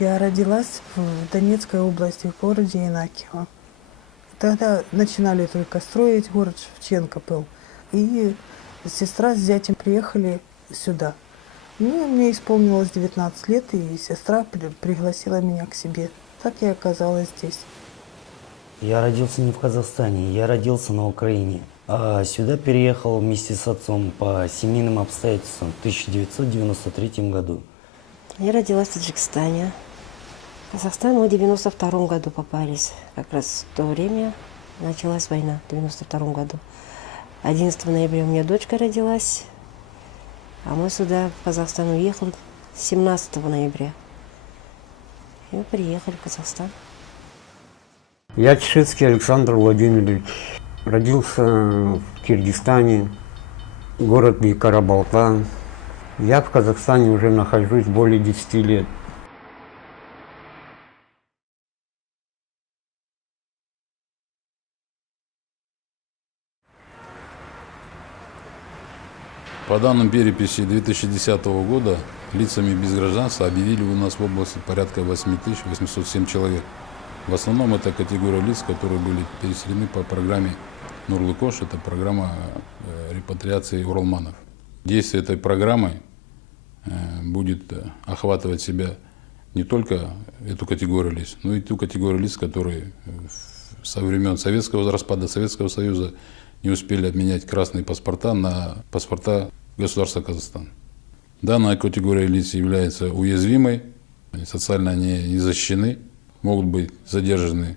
Я родилась в Донецкой области, в городе Инакиево. Тогда начинали только строить, город Шевченко был. И сестра с зятем приехали сюда. Ну, мне исполнилось 19 лет, и сестра пригласила меня к себе. Так я оказалась здесь. Я родился не в Казахстане, я родился на Украине. А сюда переехал вместе с отцом по семейным обстоятельствам в 1993 году. Я родилась в Таджикистане. В Казахстан мы в 92 году попались. Как раз в то время началась война, в 92 году. 11 ноября у меня дочка родилась, а мы сюда, в Казахстан, уехали 17 ноября. И мы приехали в Казахстан. Я Чешицкий Александр Владимирович. Родился в Киргизстане, город Карабалта. Я в Казахстане уже нахожусь более 10 лет. По данным переписи 2010 года, лицами без гражданства объявили у нас в области порядка 8807 человек. В основном это категория лиц, которые были переселены по программе Нурлы-Кош, это программа репатриации уралманов. Действие этой программы будет охватывать себя не только эту категорию лиц, но и ту категорию лиц, которые со времен распада Советского Союза не успели обменять красные паспорта на паспорта государства Казахстан. Данная категория лиц является уязвимой, социально они не защищены, могут быть задержаны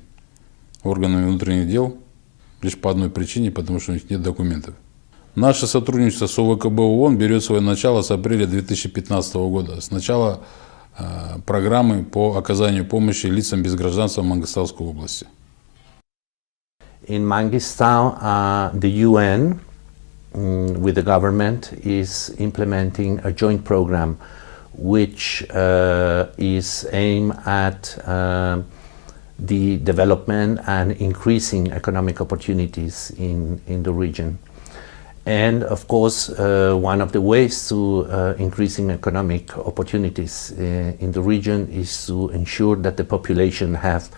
органами внутренних дел лишь по одной причине, потому что у них нет документов. Наше сотрудничество с ОВКБ ООН берет свое начало с апреля 2015 года, с начала программы по оказанию помощи лицам без гражданства в Мангистауской области. In Mangistau, the UN, with the government, is implementing a joint program which is aimed at the development and increasing economic opportunities in the region. And of course, one of the ways to increasing economic opportunities in the region is to ensure that the population have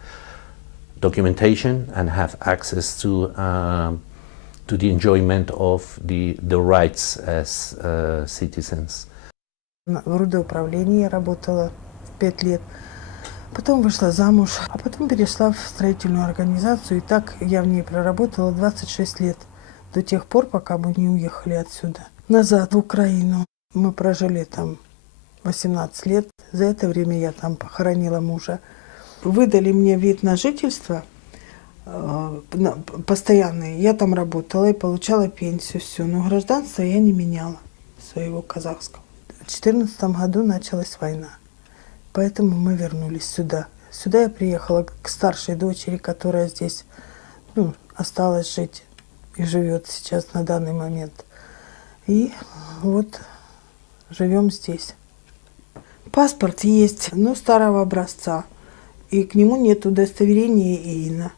documentation and have access to the enjoyment of the rights as citizens. В рудоуправлении я работала 5 лет. Потом вышла замуж, а потом перешла в строительную организацию. И так я в ней проработала 26 лет. До тех пор, пока мы не уехали отсюда. Назад, в Украину. Мы прожили там 18 лет. За это время я там похоронила мужа. Выдали мне вид на жительство постоянный. Я там работала и получала пенсию, все. Но гражданство я не меняла своего казахского. В 2014 году началась война. Поэтому мы вернулись сюда. Сюда я приехала к старшей дочери, которая здесь осталась жить и живет сейчас на данный момент. И вот живем здесь. Паспорт есть, но старого образца. И к нему нет удостоверения ИИНа.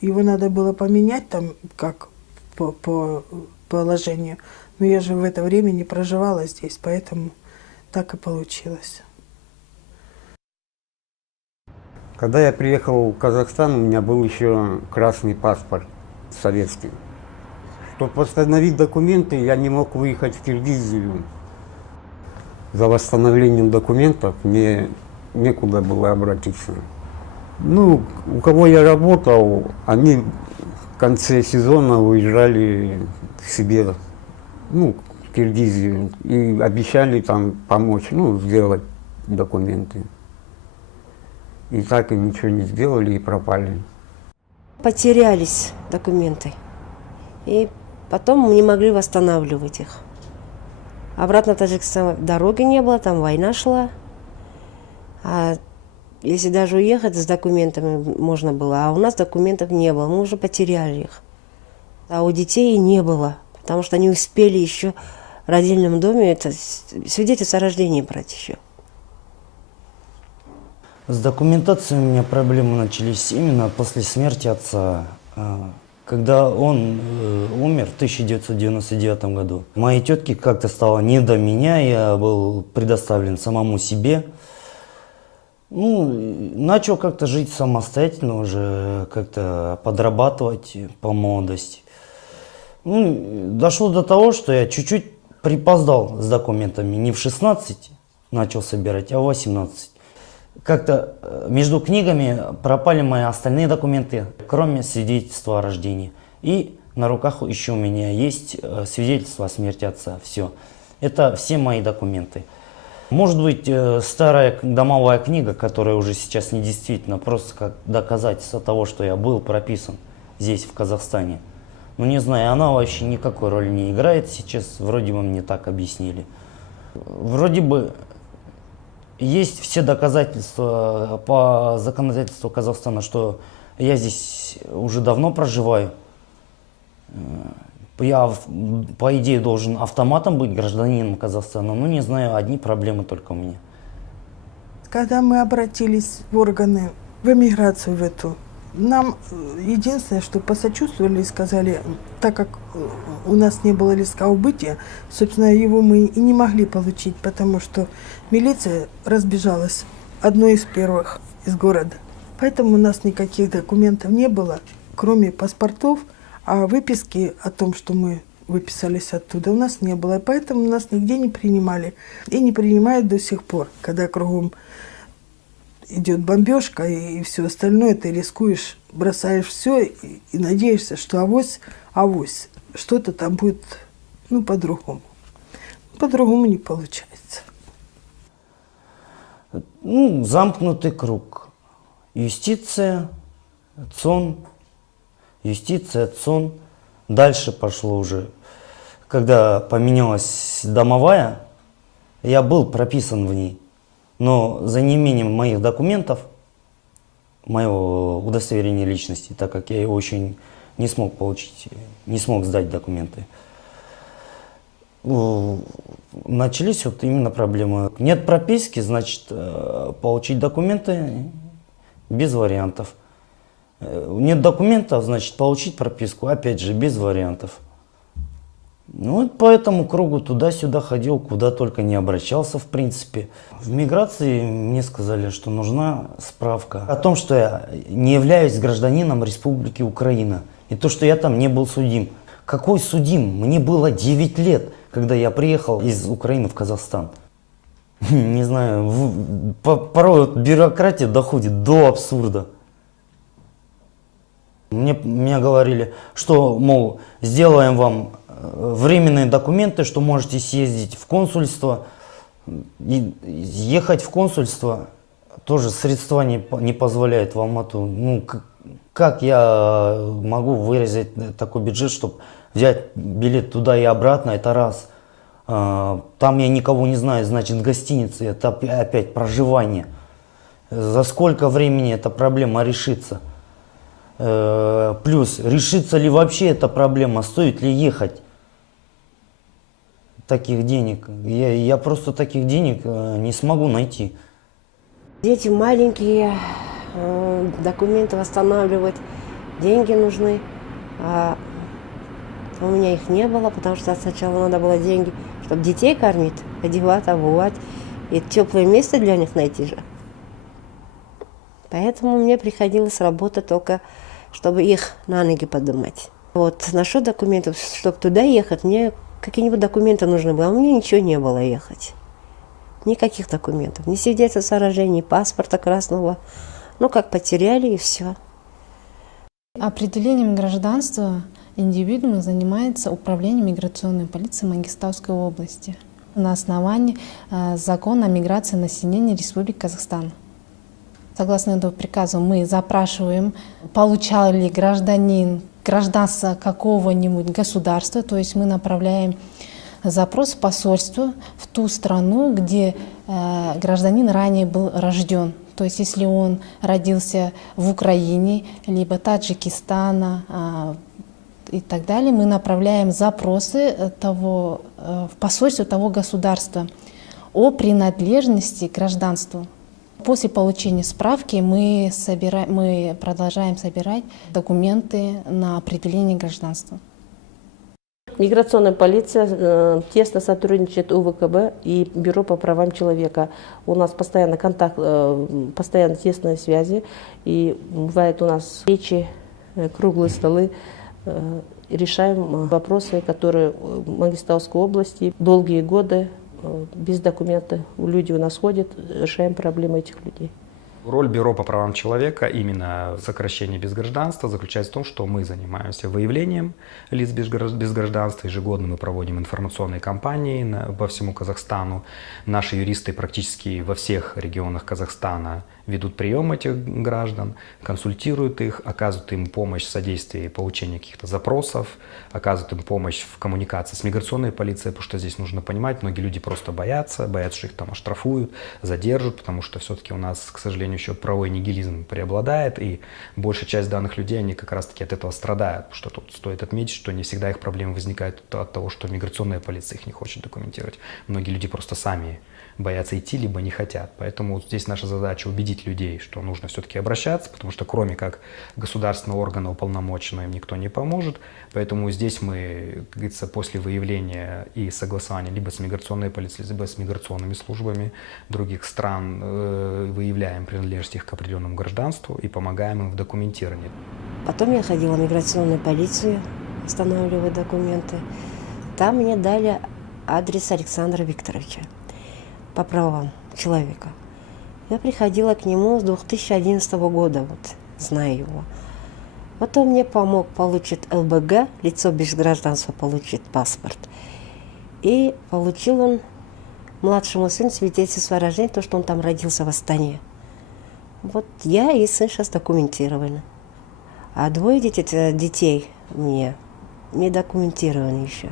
Его надо было поменять там, как по положению. Но я же в это время не проживала здесь, поэтому так и получилось. Когда я приехал в Казахстан, у меня был еще красный паспорт советский. Чтобы восстановить документы, я не мог выехать в Киргизию. За восстановлением документов мне некуда было обратиться. У кого я работал, они в конце сезона уезжали к себе, в Киргизию, и обещали там помочь, сделать документы. И так и ничего не сделали, и пропали. Потерялись документы. И потом мы не могли восстанавливать их. Обратно в Таджикистан дороги не было, там война шла. А если даже уехать с документами можно было, а у нас документов не было, мы уже потеряли их. А у детей не было, потому что они успели еще в родильном доме это свидетельство о рождении брать еще. С документацией у меня проблемы начались именно после смерти отца. Когда он умер в 1999 году. Моей тетке как-то стало не до меня, я был предоставлен самому себе. Ну, начал как-то жить самостоятельно уже, как-то подрабатывать по молодости. Ну, дошло до того, что я чуть-чуть припоздал с документами. Не в 16 начал собирать, а в 18. Как-то между книгами пропали мои остальные документы, кроме свидетельства о рождении. И на руках еще у меня есть свидетельство о смерти отца. Все. Это все мои документы. Может быть, старая домовая книга, которая уже сейчас недействительна, просто как доказательство того, что я был прописан здесь, в Казахстане. Ну, не знаю, она вообще никакой роли не играет сейчас, вроде бы мне так объяснили. Вроде бы есть все доказательства по законодательству Казахстана, что я здесь уже давно проживаю. Я, по идее, должен автоматом быть гражданином Казахстана, но не знаю, одни проблемы только у меня. Когда мы обратились в органы, в эмиграцию в эту, нам единственное, что посочувствовали и сказали, так как у нас не было листка убытия, собственно, его мы и не могли получить, потому что милиция разбежалась одной из первых из города. Поэтому у нас никаких документов не было, кроме паспортов, а выписки о том, что мы выписались оттуда, у нас не было. И поэтому нас нигде не принимали. И не принимают до сих пор, когда кругом идет бомбежка и все остальное, ты рискуешь, бросаешь все и надеешься, что авось, что-то там будет, ну, по-другому. По-другому не получается. Ну, замкнутый круг. Юстиция, ЦОН, юстиция, ЦОН. Дальше пошло уже. Когда поменялась домовая, я был прописан в ней. Но за неимением моих документов, моего удостоверения личности, так как я его очень не смог получить, не смог сдать документы, начались вот именно проблемы. Нет прописки, значит, получить документы без вариантов. Нет документов, значит, получить прописку, опять же, без вариантов. Ну, вот по этому кругу туда-сюда ходил, куда только не обращался, в принципе. В миграции мне сказали, что нужна справка о том, что я не являюсь гражданином Республики Украина. И то, что я там не был судим. Какой судим? Мне было 9 лет, когда я приехал из Украины в Казахстан. Не знаю, порой бюрократия доходит до абсурда. Мне говорили, что, мол, сделаем вам временные документы, что можете съездить в консульство. И ехать в консульство тоже средства не позволяют в Алмату. Ну, как я могу выразить такой бюджет, чтобы взять билет туда и обратно, это раз. Там я никого не знаю, значит, гостиница, это опять проживание. За сколько времени эта проблема решится? Плюс, решится ли вообще эта проблема, стоит ли ехать? Таких денег. Я просто таких денег не смогу найти. Дети маленькие, документы восстанавливать, деньги нужны. А у меня их не было, потому что сначала надо было деньги, чтобы детей кормить, одевать, обувать. И теплое место для них найти же. Поэтому мне приходилось работать только, чтобы их на ноги поднимать. Вот насчет документов, чтобы туда ехать, мне какие-нибудь документы нужны были, а у меня ничего не было ехать. Никаких документов, ни свидетельства о рождении, ни паспорта красного. Ну, как потеряли, и все. Определением гражданства индивидуума занимается Управление миграционной полиции Мангистауской области на основании закона о миграции населения Республики Казахстан. Согласно этому приказу мы запрашиваем, получал ли гражданин гражданство какого-нибудь государства, то есть мы направляем запрос в посольство в ту страну, где гражданин ранее был рожден. То есть если он родился в Украине, либо Таджикистана и так далее, мы направляем запросы в посольство того государства о принадлежности к гражданству. После получения справки мы продолжаем собирать документы на определение гражданства. Миграционная полиция тесно сотрудничает УВКБ и Бюро по правам человека. У нас постоянно контакт, постоянно тесные связи. И бывает у нас встречи, круглые столы. Решаем вопросы, которые в Мангистауской области долгие годы без документов люди у нас ходят, решаем проблемы этих людей. Роль Бюро по правам человека, именно сокращение без гражданства, заключается в том, что мы занимаемся выявлением лиц без гражданства. Ежегодно мы проводим информационные кампании по всему Казахстану. Наши юристы практически во всех регионах Казахстана ведут прием этих граждан, консультируют их, оказывают им помощь в содействии получения каких-то запросов, оказывают им помощь в коммуникации с миграционной полицией, потому что здесь нужно понимать, многие люди просто боятся, что их там оштрафуют, задержат, потому что все-таки у нас, к сожалению, еще правовой нигилизм преобладает, и большая часть данных людей, они как раз-таки от этого страдают, потому что тут стоит отметить, что не всегда их проблемы возникают от того, что миграционная полиция их не хочет документировать. Многие люди просто сами боятся идти, либо не хотят. Поэтому здесь наша задача убедить людей, что нужно все-таки обращаться, потому что кроме как государственного органа уполномоченного им никто не поможет. Поэтому здесь мы, как говорится, после выявления и согласования либо с миграционной полицией, либо с миграционными службами других стран выявляем принадлежность их к определенному гражданству и помогаем им в документировании. Потом я ходила в миграционную полицию, устанавливая документы. Там мне дали адрес Александра Викторовича по правам человека. Я приходила к нему с 2011 года, знаю его. Вот он мне помог получить ЛБГ, лицо без гражданства получит паспорт. И получил он младшему сыну свидетельство о рождении, то, что он там родился в Астане. Вот я и сын сейчас документированы. А двое детей мне не документированы еще.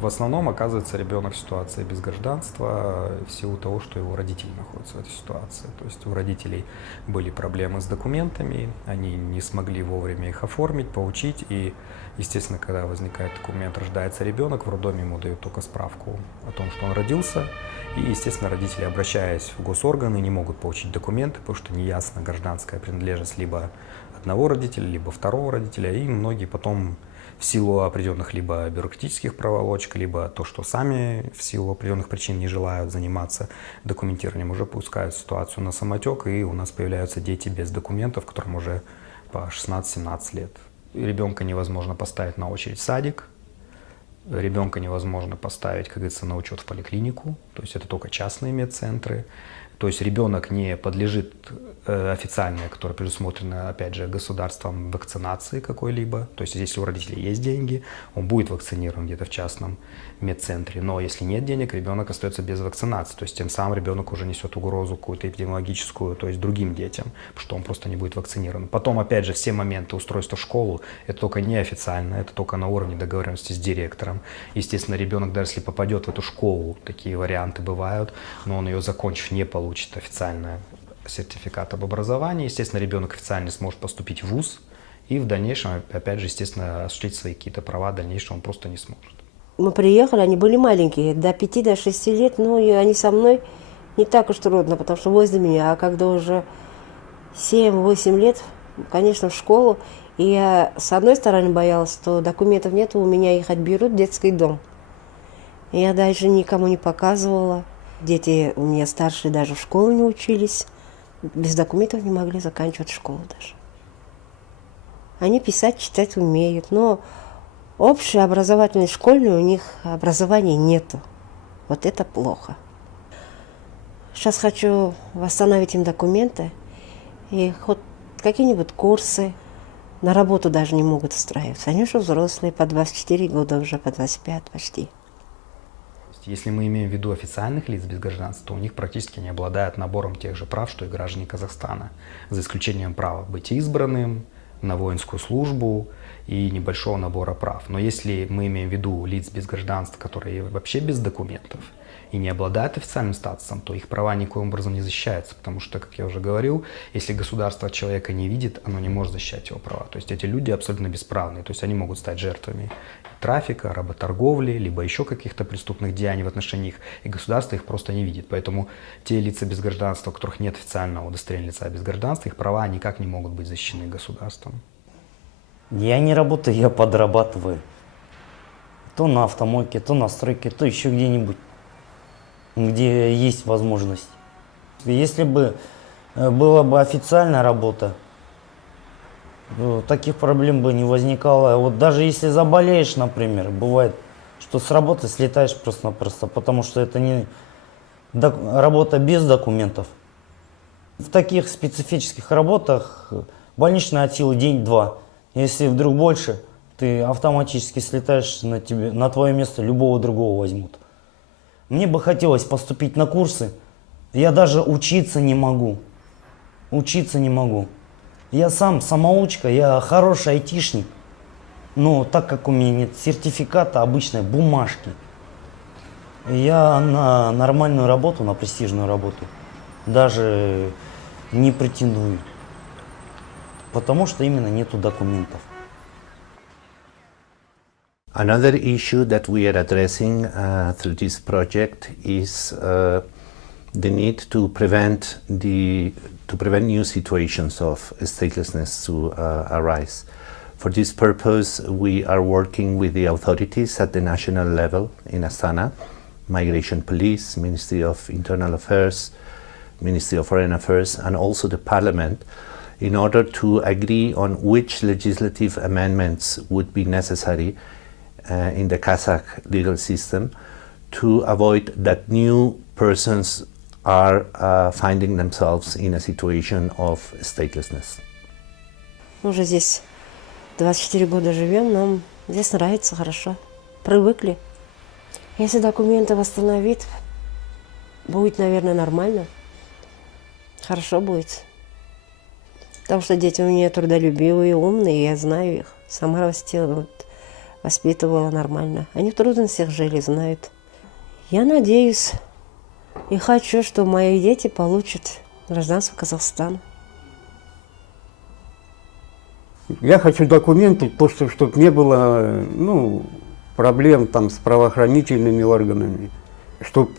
В основном оказывается ребенок в ситуации без гражданства в силу того, что его родители находятся в этой ситуации. То есть у родителей были проблемы с документами, они не смогли вовремя их оформить, получить. И, естественно, когда возникает документ, рождается ребенок, в роддоме ему дают только справку о том, что он родился. И, естественно, родители, обращаясь в госорганы, не могут получить документы, потому что неясна гражданская принадлежность либо одного родителя, либо второго родителя. И многие потом в силу определенных либо бюрократических проволочек, либо то, что сами в силу определенных причин не желают заниматься документированием, уже пускают ситуацию на самотек, и у нас появляются дети без документов, которым уже по 16-17 лет. Ребенка невозможно поставить на очередь в садик, ребенка невозможно поставить, как говорится, на учет в поликлинику, то есть это только частные медцентры. То есть ребенок не подлежит официальной, которая предусмотрена, опять же, государством, вакцинации какой-либо. То есть если у родителей есть деньги, он будет вакцинирован где-то в частном медцентре. Но если нет денег, ребенок остается без вакцинации. То есть тем самым ребенок уже несет угрозу какую-то эпидемиологическую, то есть другим детям, потому что он просто не будет вакцинирован. Потом, опять же, все моменты устройства в школу, это только неофициально, это только на уровне договоренности с директором. Естественно, ребенок, даже если попадет в эту школу, такие варианты бывают, но он ее, закончив, не получит официально сертификат об образовании. Естественно, ребенок официально сможет поступить в вуз, и в дальнейшем, опять же, естественно, осуществить свои какие-то права, в дальнейшем он просто не сможет. Мы приехали, они были маленькие, до 5-6 лет, но и они со мной не так уж трудно, потому что возле меня. А когда уже 7-8 лет, конечно, в школу, и я с одной стороны боялась, что документов нет, у меня их отберут в детский дом. И я даже никому не показывала. Дети у меня старшие даже в школу не учились. Без документов не могли заканчивать школу даже. Они писать, читать умеют, но общее образовательное школьное у них образования нету. Вот это плохо. Сейчас хочу восстановить им документы и хоть какие-нибудь курсы. На работу даже не могут устраиваться. Они уже взрослые, по 24 года уже, по 25 почти. Если мы имеем в виду официальных лиц без гражданства, то у них практически не обладают набором тех же прав, что и граждане Казахстана, за исключением права быть избранным, на воинскую службу и небольшого набора прав. Но если мы имеем в виду лиц без гражданства, которые вообще без документов и не обладают официальным статусом, то их права никоим образом не защищаются, потому что, как я уже говорил, если государство человека не видит, оно не может защищать его права. То есть эти люди абсолютно бесправные, то есть они могут стать жертвами трафика, работорговли, либо еще каких-то преступных деяний в отношении их, и государство их просто не видит. Поэтому те лица без гражданства, у которых нет официального удостоверения лица без гражданства, их права никак не могут быть защищены государством. Я не работаю, я подрабатываю. То на автомойке, то на стройке, то еще где-нибудь, где есть возможность. Если бы была бы официальная работа, таких проблем бы не возникало. Вот даже если заболеешь, например, бывает, что с работы слетаешь просто-напросто, потому что это не работа без документов. В таких специфических работах больничная от силы день-два. Если вдруг больше, ты автоматически слетаешь, на твое место любого другого возьмут. Мне бы хотелось поступить на курсы, я даже учиться не могу. Учиться не могу. Я сам самоучка, я хороший айтишник, но так как у меня нет сертификата, обычной бумажки, я на нормальную работу, на престижную работу даже не претендую, потому что именно нету документов. Another issue that we are addressing through this project is the need to prevent new situations of statelessness to arise. For this purpose, we are working with the authorities at the national level in Astana, Migration Police, Ministry of Internal Affairs, Ministry of Foreign Affairs, and also the Parliament, in order to agree on which legislative amendments would be necessary in the Kazakh legal system to avoid that new persons are finding themselves in a situation of statelessness. Мы уже здесь 24 года живем, нам здесь нравится хорошо. Привыкли. Если документы восстановить, будет, наверное, нормально. Хорошо будет. Потому что дети у меня трудолюбивые, умные, я знаю их. Сама растила, воспитывала нормально. Они в трудностях жили, знают. Я надеюсь и хочу, что мои дети получат гражданство Казахстана. Я хочу документы, просто чтобы не было проблем там с правоохранительными органами, чтобы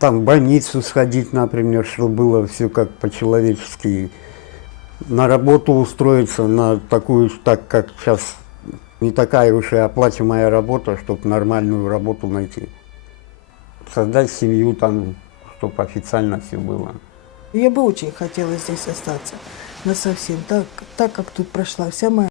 там в больницу сходить, например, чтобы было все как по-человечески, на работу устроиться, на такую, так как сейчас не такая уж и оплачиваемая работа, чтобы нормальную работу найти. Создать семью там, чтобы официально все было. Я бы очень хотела здесь остаться насовсем, так как тут прошла вся моя